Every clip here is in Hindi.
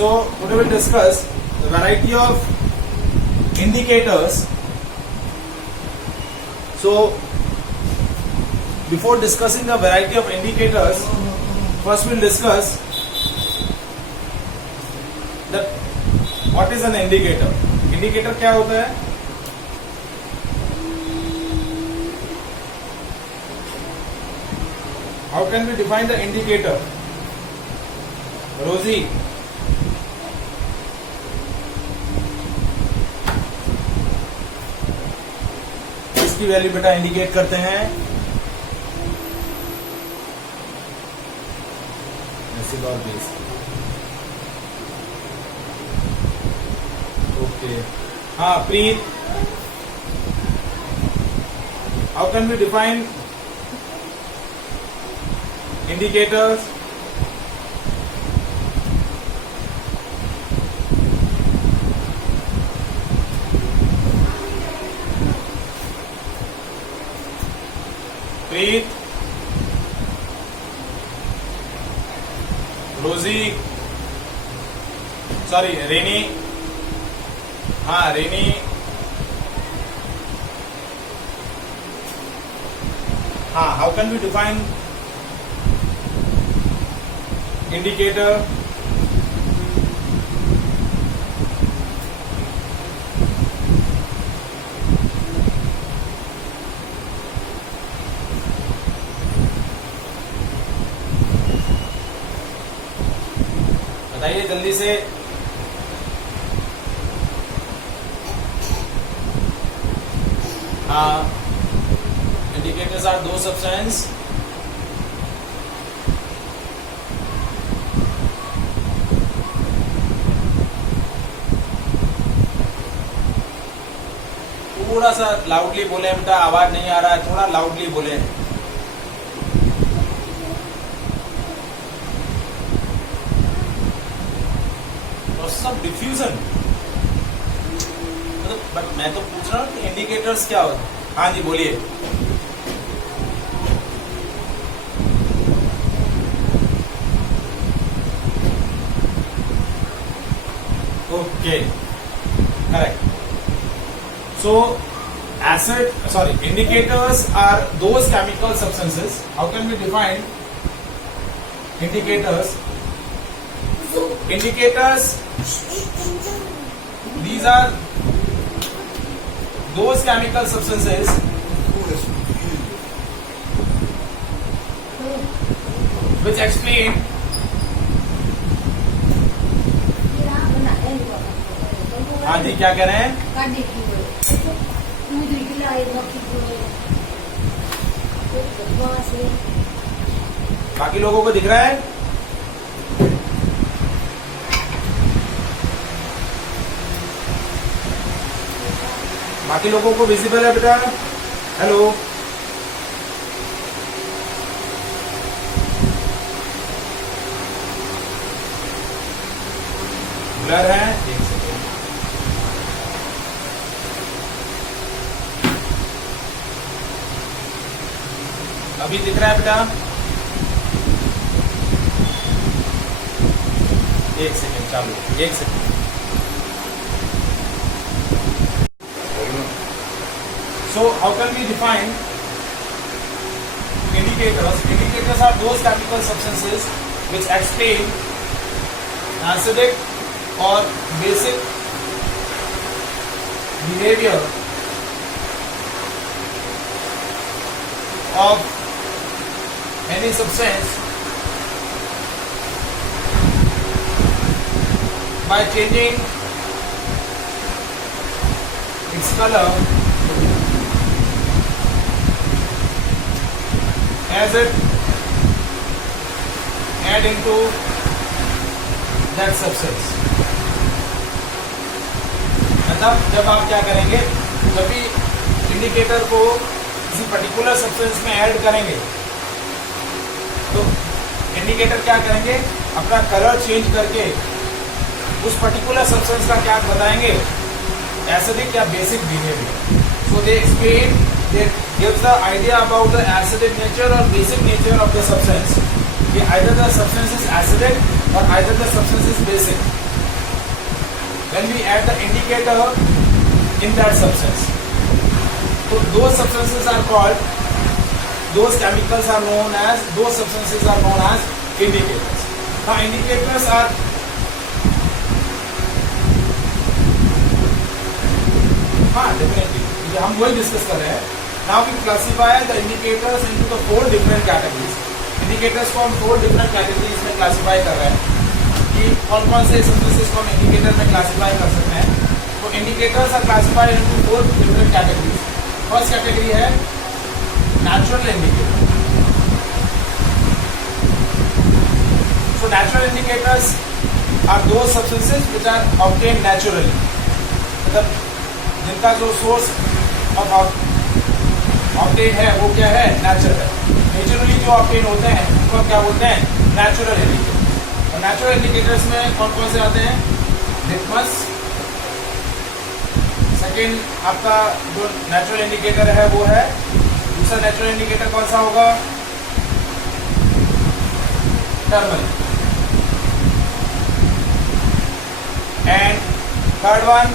So today we'll discuss the variety of indicators. So before discussing the variety of indicators, first we'll discuss that what is an indicator. Indicator क्या होता है? How can we define the indicator? Rosie. इसकी वैल्यू बेटा इंडिकेट करते हैं एसिड और बेस. ओके, हाँ Preet, how can we define indicators? Preet, Rosie, sorry, Reni, हाँ Reni, हाँ, how can we define indicator? बताइए जल्दी से. हाँ, indicators are those substances थोड़ा सा लाउडली बोले बेटा, आवाज नहीं आ रहा है, थोड़ा लाउडली बोले. Process of diffusion. बट मैं तो पूछ रहा हूँ कि इंडिकेटर्स क्या होता है. हाँ जी बोलिए. Okay, correct. So, indicators are those chemical substances. How can we define indicators? Indicators, these are those chemical substances which explain हाँ जी क्या कह रहे हैं? बाकी लोगों को दिख रहा है? बाकी लोगों को विजिबल है बेटा? हेलो, ब्लर है? एक सेकेंड. अभी दिख रहा है बेटा? एक सेकेंड चालू, एक second. So how can we define indicators? Indicators are those chemical substances which explain acidic or basic behavior of any substance by changing its color as it add into that substance. मतलब जब आप क्या करेंगे, जब भी इंडिकेटर को किसी पर्टिकुलर सब्सटेंस में ऐड करेंगे तो इंडिकेटर क्या करेंगे, अपना कलर चेंज करके उस पर्टिकुलर सब्सटेंस का क्या बताएंगे, एसिडिक या basic behaviour. So they explain, they gives the idea about the acidic nature और basic nature of the substance. either the substance is acidic or either the substance is basic. when we add the indicator in that substance. So those substances are called, those chemicals are known as, those substances are known as indicators. Now indicators are definitely हम वही डिस्कस कर रहे हैं. Now we classify the indicators into the 4 different categories. Indicators को हम 4 different categories में classify कर रहे हैं कि कौन कौन से substances को हम indicator में classify कर सकते हैं. तो indicators are classified into 4 different categories. First category है natural indicator. So natural indicators are those substances which are obtained naturally. मतलब जिनका जो सोर्स ऑफ ऑब्टेन है वो क्या है, नेचुरल है. नेचुरली जो ऑब्टेन होते हैं उनको क्या बोलते हैं, नेचुरल इंडिकेटर्स. और नेचुरल इंडिकेटर्स में कौन कौन से आते हैं, लिटमस. सेकेंड आपका जो नेचुरल इंडिकेटर है वो है, दूसरा नेचुरल इंडिकेटर कौन सा होगा, टर्मल. And third one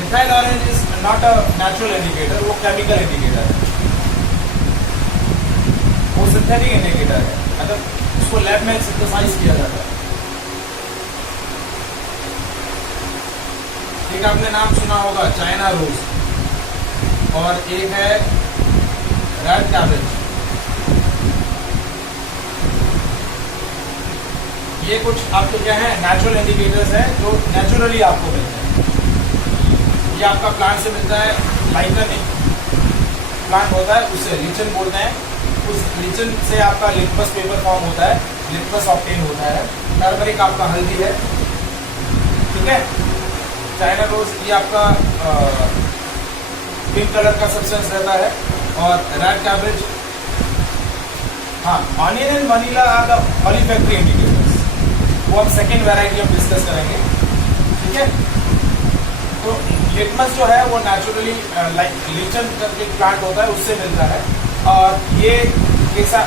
methyl orange is not a natural indicator, वो केमिकल इंडिकेटर है, वो सिंथेटिक इंडिकेटर है. मतलब उसको लैब में सिंथेसाइज किया जाता है. एक आपने नाम सुना होगा चाइना रोज, और एक है रेड कैबेज. ये कुछ आपके क्या है, नेचुरल इंडिकेटर्स हैं जो नेचुरली आपको मिलते हैं. ये आपका प्लांट से मिलता है, लाइकन प्लांट होता है, उससे लीचन बोलते हैं. उस लीचन से आपका लिटमस पेपर फॉर्म होता है, लिटमस ऑब्टेन होता है. टर्मरिक आपका हल्दी है, ठीक है. चाइना रोज ये आपका पिंक कलर का सब्सटेंस रहता है. और रेड कैबेज, हाँ, onion and vanilla are the olfactory indicators. वो हम सेकेंड वैरायटी हम डिस्कस करेंगे, ठीक है. तो लिटमस जो है वो नेचुरली लाइक लीचन करके प्लांट होता है, उससे मिलता है. और ये कैसा,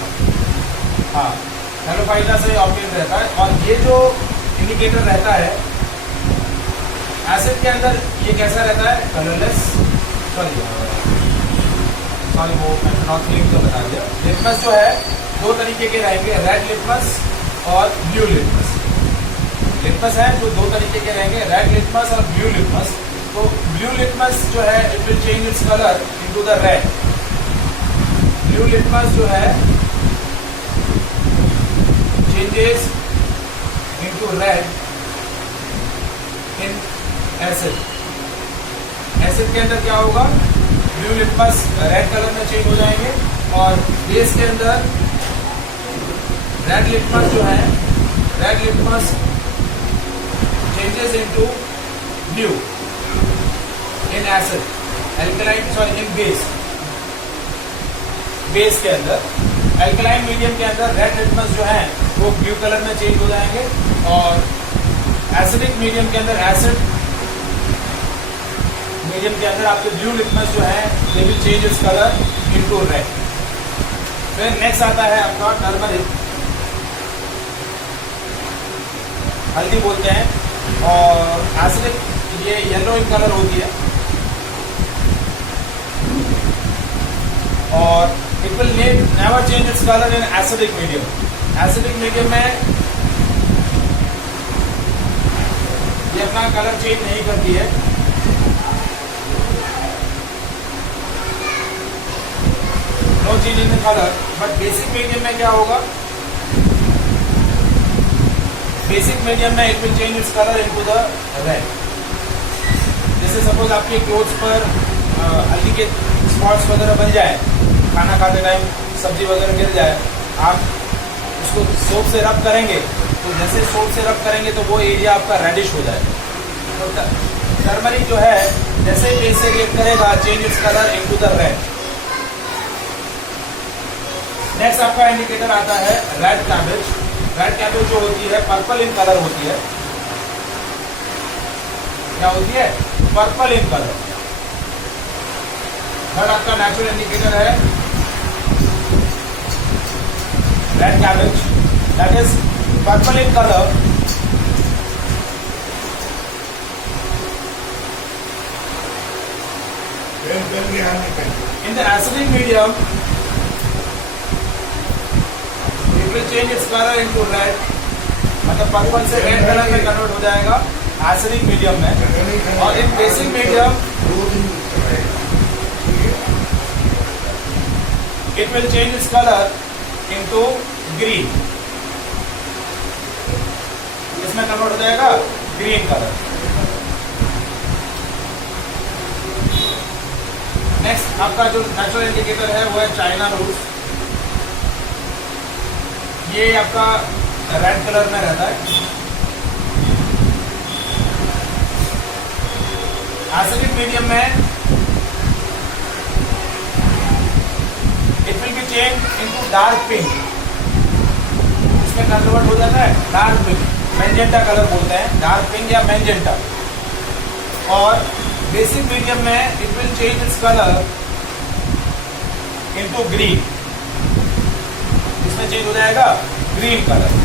हाँ, हेलोफाइटा से ऑब्टेन रहता है. और ये जो इंडिकेटर रहता है एसिड के अंदर, ये कैसा रहता है, कलरलेस. सॉरी वो मैंने नॉट क्लीन तो बता दिया. लिटमस जो है 2 तरीके के रहेंगे, रेड लिटमस और ब्लू लिटमस. लिटमस है जो 2 तरीके के रहेंगे, रेड लिटमस और ब्लू लिटमस. तो ब्लू लिटमस जो है it will change its colour into the red. Blue litmus जो है changes into red in acid. Acid के अंदर क्या होगा, ब्लू लिटमस रेड कलर में चेंज हो जाएंगे. और बेस के अंदर रेड लिटमस जो है, red litmus changes into blue in acid. Alkaline, sorry, in base. Base के अंदर एल्कलाइन मीडियम के अंदर रेड लिटमस जो है वो ब्लू कलर में चेंज हो जाएंगे. और एसिडिक मीडियम के अंदर, एसिड मीडियम के अंदर आपके ब्लू लिटमस जो है they will change its colour into red. फिर नेक्स्ट आता है आपका टर्मरिक, हल्दी बोलते हैं. और एसिडिक ये येलो इन कलर होती है. और it will never change its colour in acidic medium. Acidic medium में ये अपना कलर चेंज नहीं करती है. No change in colour. But basic medium में क्या होगा, बेसिक मीडियम में it will change its colour into the red. जैसे सपोज आपके क्लोथ्स पर हल्दी के स्पॉट्स वगैरह बन जाए, खाना खाते टाइम सब्जी वगैरह गिर जाए, आप उसको सोप से रब करेंगे, तो जैसे सोप से रब करेंगे तो वो एरिया आपका रेडिश हो जाएगा. तो टर्मरिक जो है जैसे ही बेस से रिएक्ट करेगा, change its colour into the red. Next आपका इंडिकेटर आता है रेड कैबेज. रेड कैबेज जो होती है पर्पल इन कलर होती है. क्या होती है, पर्पल इन कलर. थर्ड आपका नेचुरल इंडिकेटर है red cabbage, that is purple in color. In the acidic medium, it will change its color into red. मतलब पर्पल से रेड कलर में कन्वर्ट हो जाएगा एसिडिक मीडियम में. और in basic medium it will change its color into green. इसमें कन्वर्ट हो जाएगा ग्रीन कलर. नेक्स्ट आपका जो नेचुरल इंडिकेटर है वो है चाइना रोज. ये आपका रेड कलर में रहता है. एसिडिक मीडियम में it will be change into dark pink. इसमें कन्वर्ट हो जाता है डार्क पिंक. मैजेंटा कलर बोलते हैं, डार्क पिंक या मैजेंटा. और बेसिक मीडियम में it will change its colour into green. इसमें चेंज हो जाएगा green colour.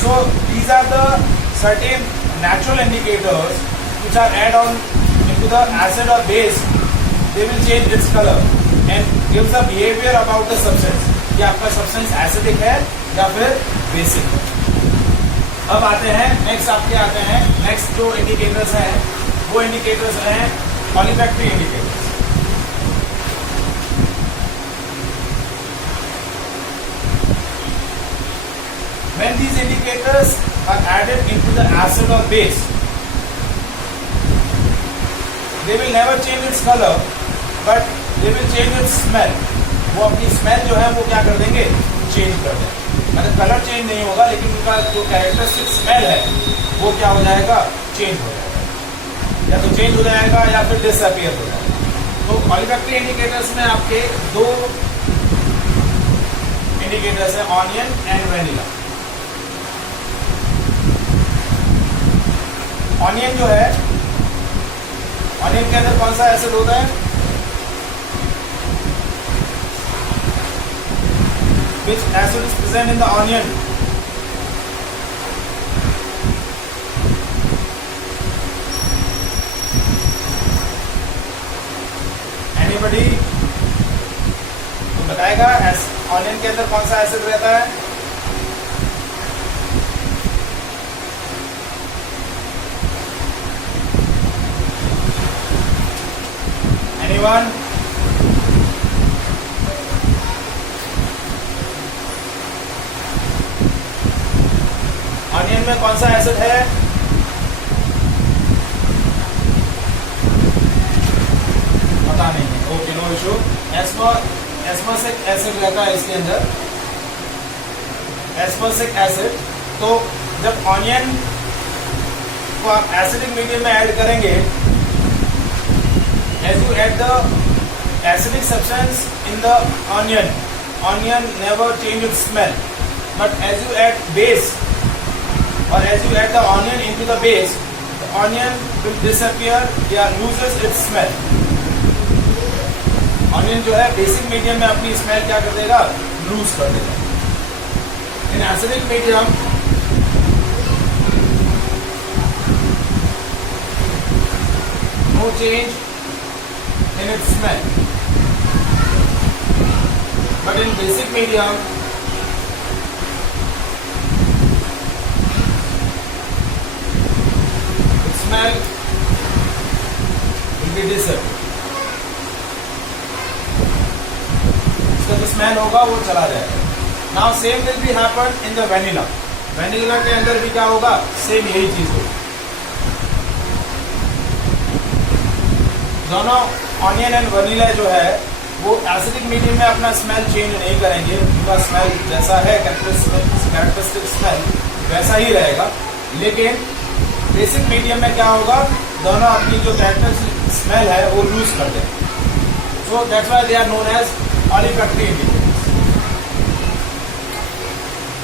So these are the certain natural indicators which are add on into the acid or base. They will change its color and gives the behavior about the substance. कि आपका सब्सटेंस एसिडिक है या फिर बेसिक है. अब आते हैं नेक्स्ट आपके आते हैं नेक्स्ट जो इंडिकेटर्स हैं वो इंडिकेटर्स हैं ऑलिफैक्टरी indicators. When these indicators are added into the acid or base, they will never change its color, but they will change its smell. वो अपनी स्मेल जो है वो क्या कर देंगे, चेंज कर देंगे. मतलब कलर चेंज नहीं होगा लेकिन उनका जो कैरेक्टरिस्टिक स्मेल है वो क्या हो जाएगा, चेंज हो जाएगा. या तो चेंज हो जाएगा या फिर डिसअपियर हो जाएगा. तो ऑलिफैक्टरी इंडिकेटर्स में आपके दो इंडिकेटर्स हैं, ऑनियन एंड वेनिला. ऑनियन जो है, ऑनियन के अंदर कौन सा एसिड होता है, which acid is present in the onion? Anybody तो बताएगा ऑनियन के अंदर कौन सा एसिड रहता है? Anyone? ऑनियन में कौन सा एसिड है? पता नहीं है. Okay, no issue. एस्पर्सिक एसिड रहता है इसके अंदर, एस्पर्सिक एसिड. तो जब ऑनियन को आप एसिडिक मीडियम में ऐड करेंगे, as you add the acidic substance in the onion never change its smell, but as you add base or as you add the onion into the base, the onion will disappear या loses its smell. onion जो है बेसिक मीडियम में अपनी स्मेल क्या कर देगा, लूज कर देगा. in acidic medium no change in its smell, but in basic medium its smell will be disappear. इसका जो स्मेल होगा वो चला जाएगा. Now same will be happen in the vanilla. vanilla के अंदर भी क्या होगा, सेम यही चीज होगी. दोनों ऑनियन एंड वनीला जो है वो एसिडिक मीडियम में अपना स्मेल चेंज नहीं करेंगे. उनका स्मेल जैसा है कैरेक्टरिस्टिक स्मेल वैसा ही रहेगा. लेकिन बेसिक मीडियम में क्या होगा, दोनों अपनी जो कैरेक्टरिस्टिक स्मेल है वो लूज कर देंगे. So that's why they are known as olfactory indicators.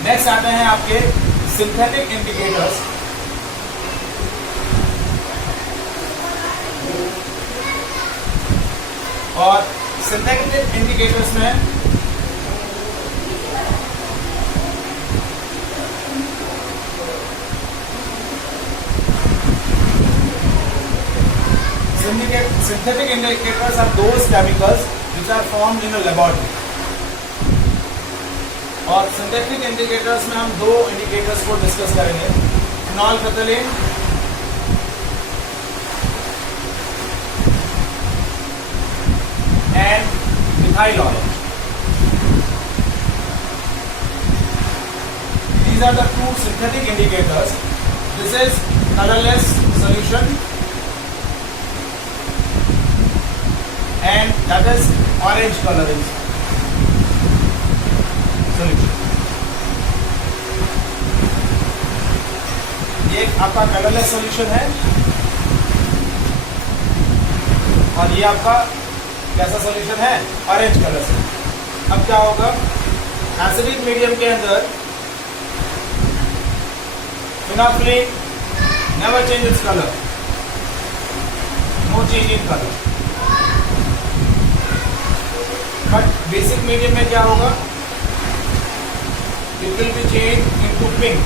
Next आते हैं आपके सिंथेटिक इंडिकेटर्स. और सिंथेटिक इंडिकेटर्स में synthetic indicators are those chemicals which are formed in a laboratory. और सिंथेटिक इंडिकेटर्स में हम दो इंडिकेटर्स को डिस्कस करेंगे, phenolphthalein and methyl orange. These are the two synthetic indicators. This is colorless solution and that is orange coloring solution. ये आपका कलरलेस सॉल्यूशन है और ये आपका कैसा सॉल्यूशन है, ऑरेंज कलर से. अब क्या होगा, एसिडिक मीडियम के अंदर phenolphthalein never change its color, no change in color. But basic medium में क्या होगा, it will be changed into pink.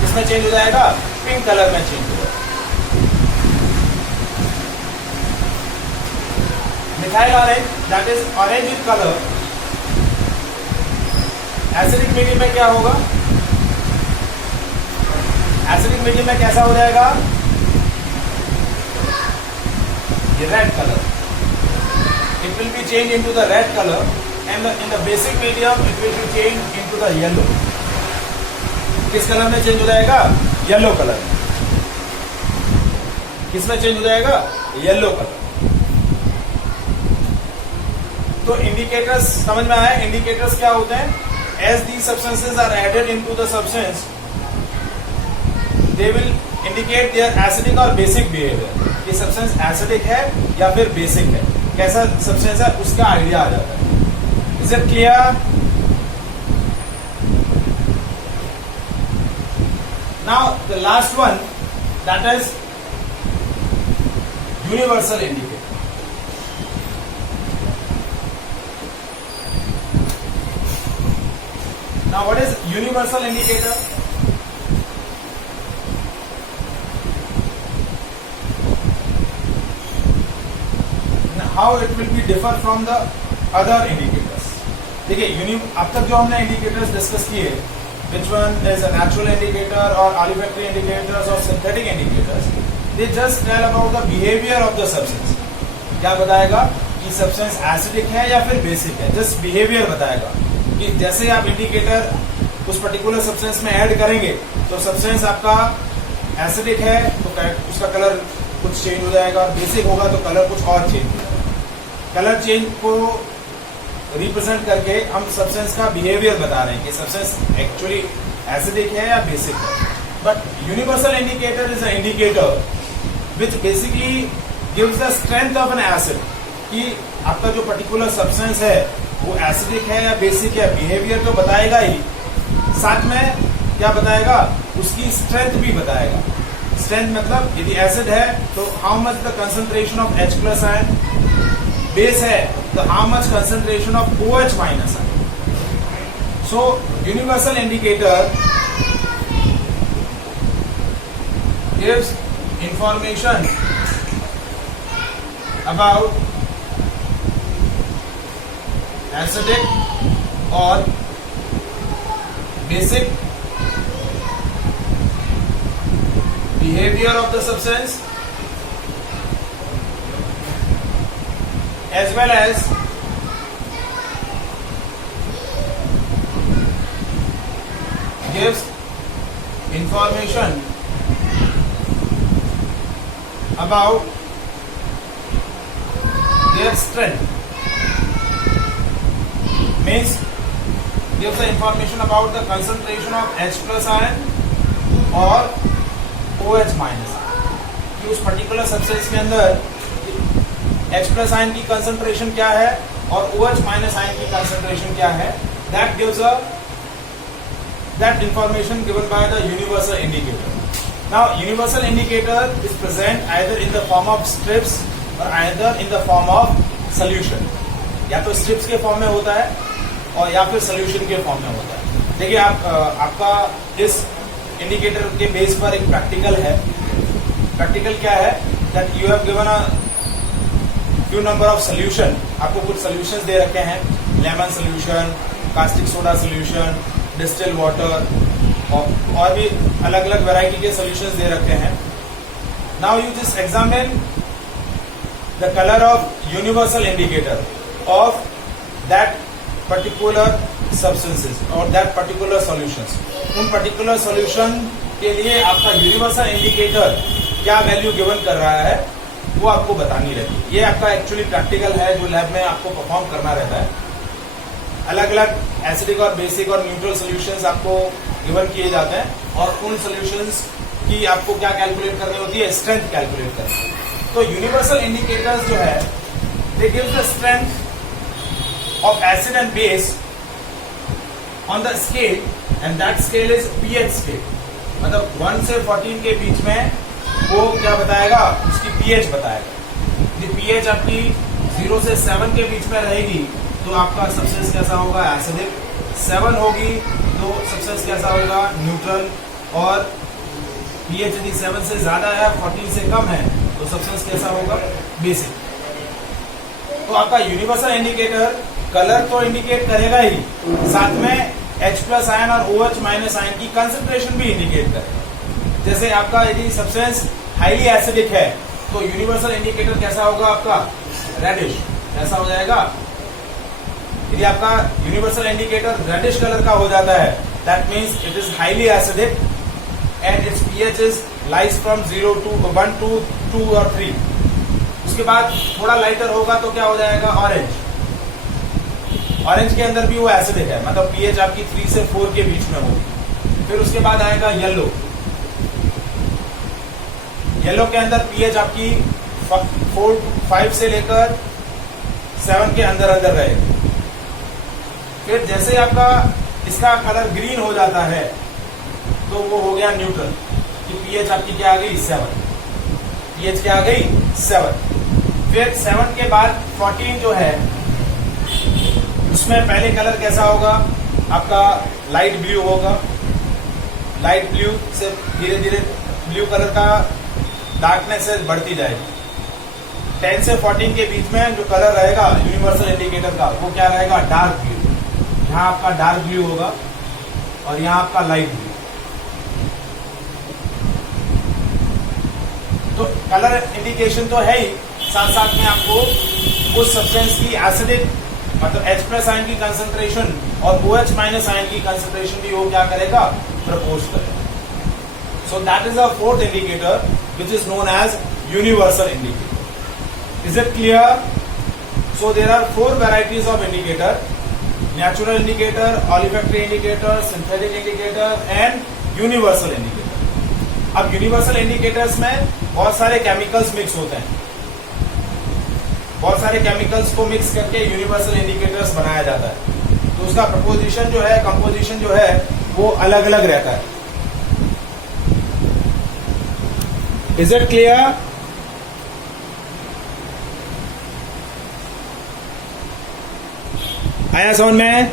किसमें चेंज हो जाएगा, पिंक कलर में चेंज हो जाएगा. Methyl orange that is orange in colour. Acidic medium में क्या होगा, एसिडिक मीडियम में कैसा हो जाएगा, ये red colour. It will be change into the red colour and in the basic medium it will be change into the yellow. किस कलर में चेंज हो जाएगा, येलो कलर. किस में चेंज हो जाएगा, येलो कलर. तो इंडिकेटर्स समझ में आया. इंडिकेटर्स क्या होते हैं, as the substances are added into the substance they will indicate their acidic और बेसिक बिहेवियर. ये सब्सटेंस एसिडिक है या फिर बेसिक है, कैसा सब्सटेंस है उसका आइडिया आ जाता है. Is it clear? Now the last one that is universal indicator. Now what is universal indicator? Now, how it will be differ from the other indicators? देखिए अब तक जो हमने indicators discuss किए, which one is a natural indicator or olfactory indicators or synthetic indicators, they just tell about the behavior of the substance. क्या बताएगा कि substance acidic है या फिर basic है, just behavior बताएगा. कि जैसे आप इंडिकेटर उस पर्टिकुलर सब्सटेंस में ऐड करेंगे तो सब्सटेंस आपका एसिडिक है तो उसका कलर कुछ चेंज हो जाएगा, और बेसिक होगा तो कलर कुछ और चेंज हो जाएगा. कलर चेंज को रिप्रेजेंट करके हम सब्सटेंस का बिहेवियर बता रहे हैं कि सब्सटेंस एक्चुअली एसिडिक है या बेसिक है. But universal indicator is a indicator which basically gives the strength of N acid, कि आपका जो पर्टिकुलर सब्सटेंस है वो एसिडिक है या बेसिक है. बिहेवियर तो बताएगा ही, साथ में क्या बताएगा, उसकी स्ट्रेंथ भी बताएगा. स्ट्रेंथ मतलब यदि एसिड है तो how much the concentration of H plus ion, base है तो how much concentration of OH minus ion. So universal indicator gives information about acidic or basic behavior of the substance as well as gives information about their strength. Means gives the information about the concentration of H plus ion or OH minus ion. कि उस पर्टिकुलर सब्सटेंस के अंदर H plus ion की कंसंट्रेशन क्या है और OH minus ion की कंसंट्रेशन क्या है. That gives that information given by the universal indicator. Now universal indicator is present either in the form of strips or either in the form of solution. या तो स्ट्रिप्स के फॉर्म में होता है और या फिर सोल्यूशन के फॉर्म में होता है. देखिए आपका इस इंडिकेटर के बेस पर एक प्रैक्टिकल है। प्रैक्टिकल क्या है, that you have given a few number of solution. आपको कुछ सोल्यूशंस दे रखे हैं, lemon solution, caustic soda solution, distil water और भी अलग अलग वैरायटी के सोल्यूशंस दे रखे हैं। Now you just examine the colour of universal indicator of that particular substances और दैट पर्टिकुलर सॉल्यूशंस। उन पर्टिकुलर सॉल्यूशन के लिए आपका यूनिवर्सल इंडिकेटर क्या वैल्यू गिवन कर रहा है वो आपको बतानी रहती है। ये आपका एक्चुअली प्रैक्टिकल है जो लैब में आपको परफॉर्म करना रहता है। अलग अलग एसिडिक और बेसिक और न्यूट्रल सॉल्यूशंस आपको गिवन किए जाते हैं और उन सॉल्यूशंस की आपको क्या कैलकुलेट करनी होती है, स्ट्रेंथ कैलकुलेट करनी है। तो यूनिवर्सल इंडिकेटर्स जो है they give the strength of acid and base on the scale and that scale is pH scale। मतलब 1 से 14 के बीच में वो क्या बताएगा, उसकी pH बताएगा। यदि pH आपकी 0 से 7 के बीच में रहेगी तो आपका सब्सटेंस कैसा होगा, एसिडिक। 7 होगी तो सब्सटेंस कैसा होगा, न्यूट्रल। और pH यदि 7 से ज्यादा है, 14 से कम है तो सब्सटेंस कैसा होगा, बेसिक। तो आपका यूनिवर्सल इंडिकेटर कलर तो इंडिकेट करेगा ही, साथ में H+ आयन और OH- आयन की कंसंट्रेशन भी इंडिकेट करेगा। जैसे आपका यदि सब्सटेंस हाईली एसिडिक है तो यूनिवर्सल इंडिकेटर कैसा होगा आपका, रेडिश। ऐसा हो जाएगा। यदि आपका यूनिवर्सल इंडिकेटर रेडिश कलर का हो जाता है, that means it is highly acidic and it's pH is lies from 0 to 1 to 2 और 3। उसके बाद थोड़ा लाइटर होगा तो क्या हो जाएगा, ऑरेंज। ऑरेंज के अंदर भी वो एसिडिक है, मतलब pH आपकी 3 से 4 के बीच में होगी। फिर उसके बाद आएगा येलो। येलो के अंदर pH आपकी 5 से लेकर 7 के अंदर अंदर रहेगी। फिर जैसे आपका इसका कलर ग्रीन हो जाता है तो वो हो गया न्यूट्रल, कि pH आपकी क्या आ गई, 7। pH क्या आ गई, 7। फिर 7 के बाद 14 जो है उसमें पहले कलर कैसा होगा आपका, लाइट ब्लू होगा। लाइट ब्लू से धीरे धीरे ब्लू कलर का डार्कनेस बढ़ती जाएगी। 10 से 14 के बीच में जो कलर रहेगा यूनिवर्सल इंडिकेटर का, वो क्या रहेगा, डार्क ब्लू। यहाँ आपका डार्क ब्लू होगा और यहाँ आपका लाइट ब्लू। तो कलर इंडिकेशन तो है ही, साथ साथ में आपको उस सब्सटेंस की एसिडिक मतलब H+ आयन की कंसंट्रेशन और OH- आयन की कंसंट्रेशन भी वो क्या करेगा, प्रपोज करेगा। So that is a fourth indicator which is known as universal indicator. Is it clear? So there are 4 varieties of indicator, natural indicator, olfactory indicator, synthetic indicator and universal indicator. अब यूनिवर्सल इंडिकेटर्स में बहुत सारे केमिकल्स मिक्स होते हैं। बहुत सारे केमिकल्स को मिक्स करके यूनिवर्सल इंडिकेटर्स बनाया जाता है, तो उसका प्रपोजिशन जो है, कंपोजिशन जो है वो अलग अलग रहता है। Is it clear? आया समझ में?